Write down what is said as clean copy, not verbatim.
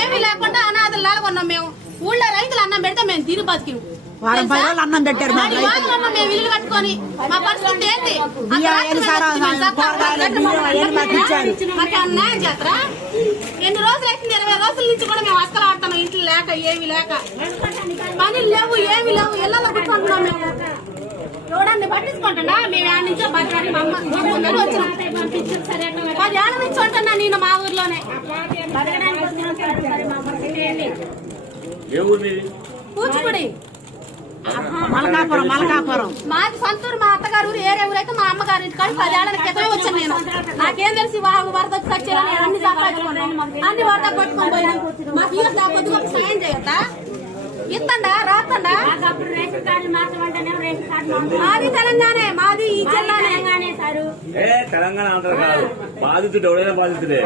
ఏమీ లేకుండా అనాథలాగా ఉన్నాం మేము. ఊళ్ళో రైతులు అన్నం పెడితే మేము తిని బతికిను. అన్నం పెట్టారు మేము ఇల్లు కట్టుకొని మా పరిస్థితి ఏంటి? న్యాయం చేస్తారా? ఎన్ని రోజులు అయితే 20 రోజుల నుంచి కూడా మేము అస్సలు ఆడుతున్నాం. ఇంట్లో లేక ఏమి లేక పనులు లేవు, ఏమి లేవు. ఇళ్లలో పెట్టుకుంటున్నాం మేము. చూడండి పట్టించుకుంటున్నా మేము ఆడ నుంచో బతకాలి. మా అమ్మ వచ్చిన 10 ఏళ్ళ నుంచి ఉంటున్నా నేను మా ఊర్లోనే. కూచిపూడి మలకాపురం మాది సొంతూరు. మా అత్తగారు ఊరు ఏరే ఊరైతే మా అమ్మగారి ఇంటి కానీ 10 ఏళ్ల క్రితమే వచ్చాను నేను. నాకేం తెలిసి వరద వచ్చేలా అన్ని సంపాదించుకున్నాను. అన్ని వరద పట్టుకొని పోయినా మాకు ఈ పొద్దుగా సాయం చేయొద్దా? ఇస్తండా రాస్తండా? మాది తెలంగాణ, మాది ఈ జిల్లానే. తెలంగాణ బాధితుడు ఎవడైనా బాధితుడే.